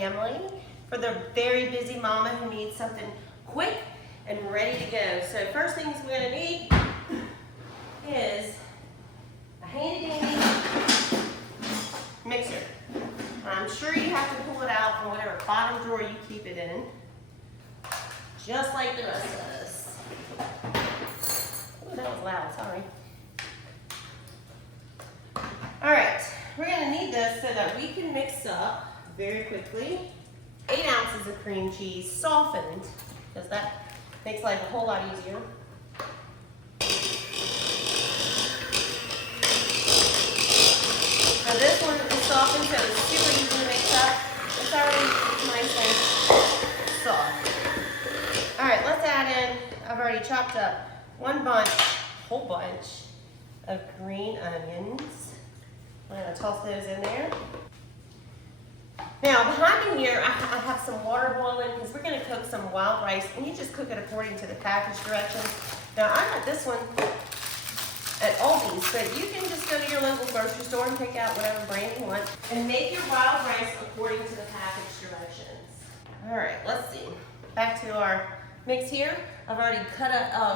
family, for the very busy mama who needs something quick and ready to go. So first things we're gonna need is a handy dandy mixer. I'm sure you have to pull it out from whatever bottom drawer you keep it in, just like the rest of us. Ooh, that was loud, sorry. All right, we're gonna need this so that we can mix up very quickly 8 ounces of cream cheese, softened, because that makes life a whole lot easier. Now this one is softened, so it's super easy to mix up. It's already nice and soft. All right, let's add in, I've already chopped up whole bunch of green onions. I'm gonna toss those in there. Now behind me here, I have some water boiling because we're gonna cook some wild rice, and you just cook it according to the package directions. Now I got this one at Aldi's, but you can just go to your local grocery store and pick out whatever brand you want and make your wild rice according to the package directions. All right, let's see. Back to our mix here. I've already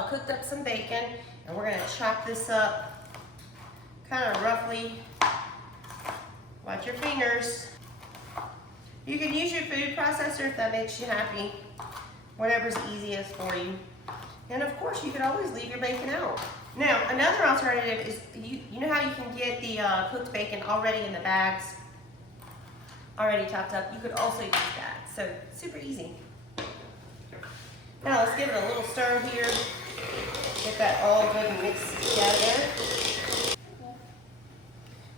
cooked up some bacon, and we're gonna chop this up kind of roughly. Watch your fingers. You can use your food processor if that makes you happy. Whatever's easiest for you. And of course, you could always leave your bacon out. Now, another alternative is, you know how you can get the cooked bacon already in the bags, already chopped up? You could also use that. So, super easy. Now, let's give it a little stir here. Get that all good and mixed together.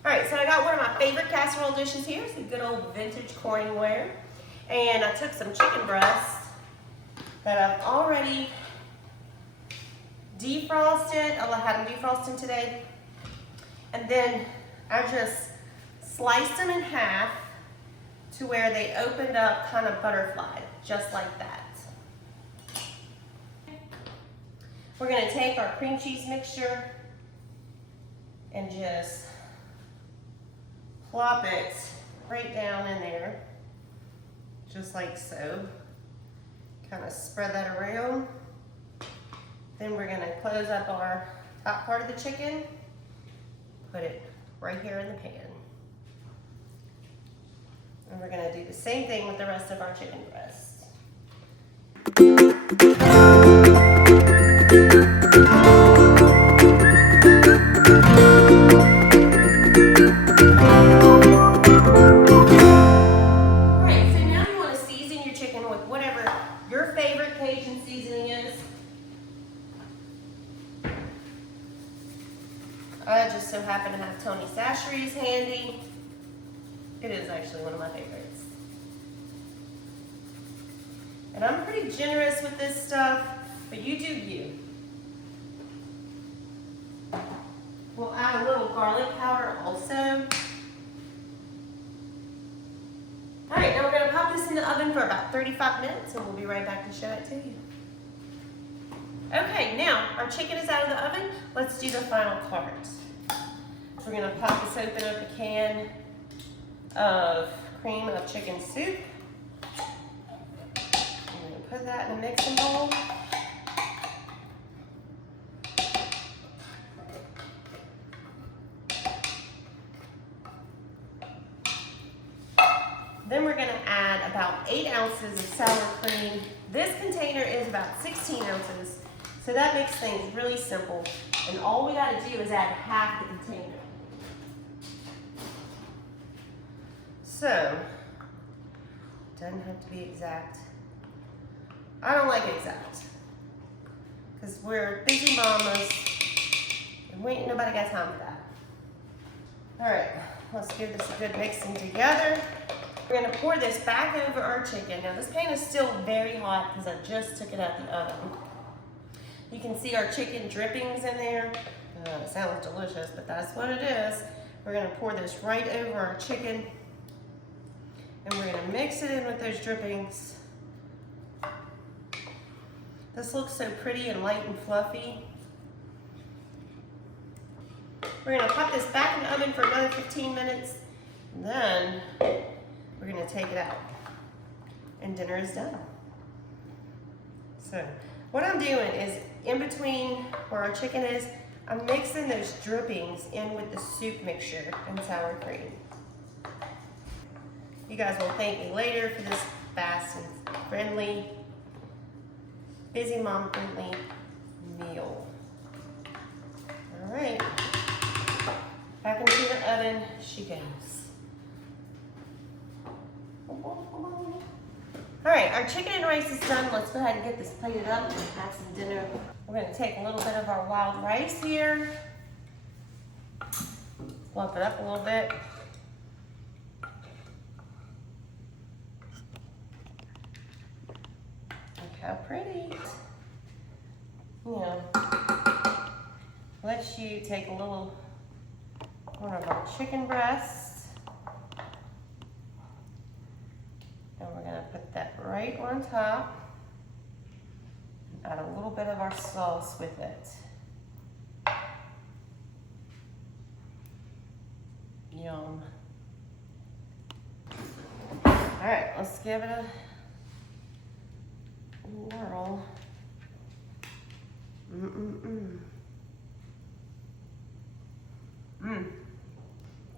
All right, so I got one of my favorite casserole dishes here. It's a good old vintage Corningware. And I took some chicken breasts that I've already defrosted. I had them defrosting today. And then I just sliced them in half to where they opened up kind of butterflied, just like that. We're gonna take our cream cheese mixture and just plop it right down in there, just like so. Kind of spread that around. Then we're gonna close up our top part of the chicken, put it right here in the pan. And we're gonna do the same thing with the rest of our chicken breasts. Alright, so now you want to season your chicken with whatever your favorite Cajun seasoning is. I just so happen to have Tony Chachere's handy. It is actually one of my favorites. And I'm pretty generous with this stuff, but you do you. We'll add a little garlic powder also. All right, now we're gonna pop this in the oven for about 35 minutes, and we'll be right back to show it to you. Okay, now our chicken is out of the oven. Let's do the final part. We're gonna pop this open up a can of cream of chicken soup. I'm gonna put that in a mixing bowl. Then we're gonna add about 8 ounces of sour cream. This container is about 16 ounces, so that makes things really simple. And all we gotta do is add half the container. So, doesn't have to be exact. I don't like exact, because we're busy mamas, and nobody got time for that. All right, let's give this a good mixing together. We're gonna pour this back over our chicken. Now this pan is still very hot because I just took it out the oven. You can see our chicken drippings in there. It sounds delicious, but that's what it is. We're gonna pour this right over our chicken, and we're gonna mix it in with those drippings. This looks so pretty and light and fluffy. We're gonna pop this back in the oven for another 15 minutes, and then we're gonna take it out. and dinner is done. So what I'm doing is in between where our chicken is, I'm mixing those drippings in with the soup mixture and sour cream. You guys will thank me later for this fast and friendly, busy mom friendly meal. All right, back into the oven she goes. All right, our chicken and rice is done. Let's go ahead and get this plated up and have some dinner. We're gonna take a little bit of our wild rice here, fluff it up a little bit. Look how pretty. You know, let you take a little one of our chicken breasts, and we're gonna put that right on top. Add a little bit of our sauce with it. Yum. All right, let's give it a whirl.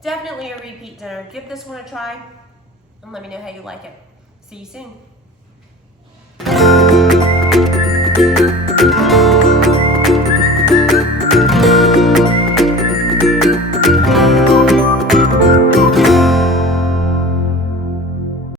Definitely a repeat dinner. Give this one a try and let me know how you like it. See you soon.